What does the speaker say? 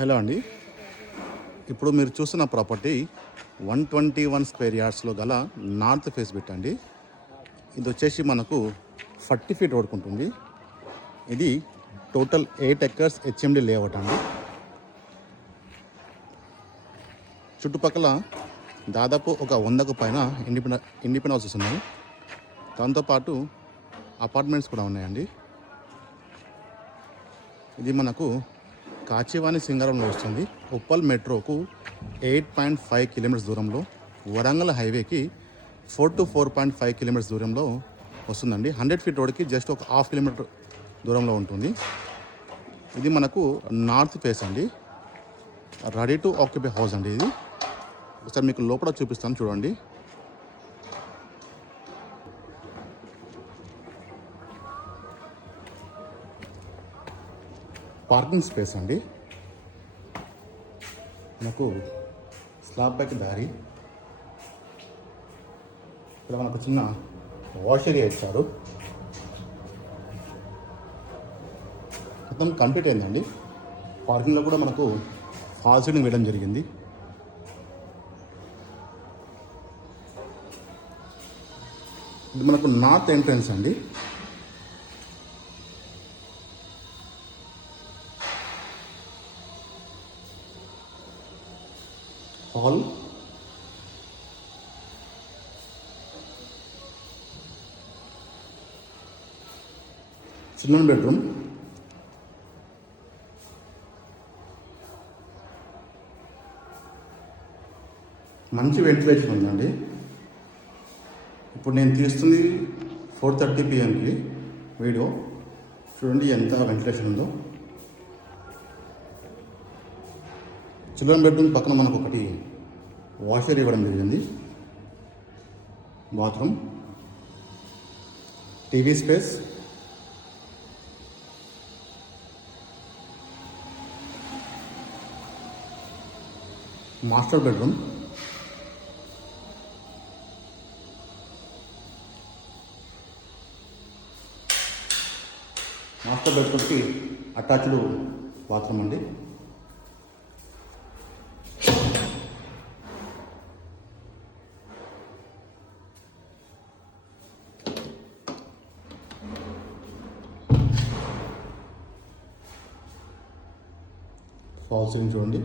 Hello అండి. ఇప్పుడు మీరు చూస్తున్న ప్రాపర్టీ 121 స్క్వేర్ యార్డ్స్లో గల నార్త్ ఫేస్ బిట్ అండి. ఇది వచ్చేసి మనకు 40 ఫీట్ రోడ్కు ఉంటుంది. ఇది టోటల్ 8 ఎకర్స్ హెచ్ఎండి లేఅవుట్ అండి. చుట్టుపక్కల దాదాపు ఒక 100కు పైన ఇండిపెండెంట్ హౌసెస్ ఉన్నాయి. దాంతోపాటు అపార్ట్మెంట్స్ కూడా ఉన్నాయండి. ఇది మనకు కాచివాని సింగారంలో వస్తుంది. ఉప్పల్ మెట్రోకు 8.5 కిలోమీటర్స్ దూరంలో, వరంగల్ హైవేకి 4 to 4.5 కిలోమీటర్స్ దూరంలో వస్తుందండి. 100 ఫీట్ రోడ్కి జస్ట్ ఒక హాఫ్ కిలోమీటర్ దూరంలో ఉంటుంది. ఇది మనకు నార్త్ ఫేస్ అండి. రెడీ టు ఆక్యుపై హౌస్ అండి. ఇది ఒకసారి మీకు లోపల చూపిస్తాను, చూడండి. పార్కింగ్ స్పేస్ అండి. మనకు స్లాబ్ పైకి దారి, ఇక్కడ మనకు చిన్న వాష్ ఏరియా ఇచ్చారు. మొత్తం కంప్లీట్ అయిందండి. పార్కింగ్లో కూడా మనకు ఫాల్ సీలింగ్ వేయడం జరిగింది. ఇది మనకు నార్త్ ఎంట్రన్స్ అండి. హాల్, చిల్డ్రన్ బెడ్రూమ్, మంచి వెంటిలేషన్ ఉందండి. ఇప్పుడు నేను తీస్తుంది 4:30 PM వీడియో. చూడండి ఎంత వెంటిలేషన్ ఉందో. చిల్డ్రన్ బెడ్రూమ్ పక్కన మనకు ఒకటి వాషర్ ఇవ్వడం జరిగింది. Bathroom, TV space, master bedroom, master బెడ్రూమ్కి అటాచ్డ్ బాత్రూమ్ అండి. ఫాల్ సీలింగ్ చూడండి.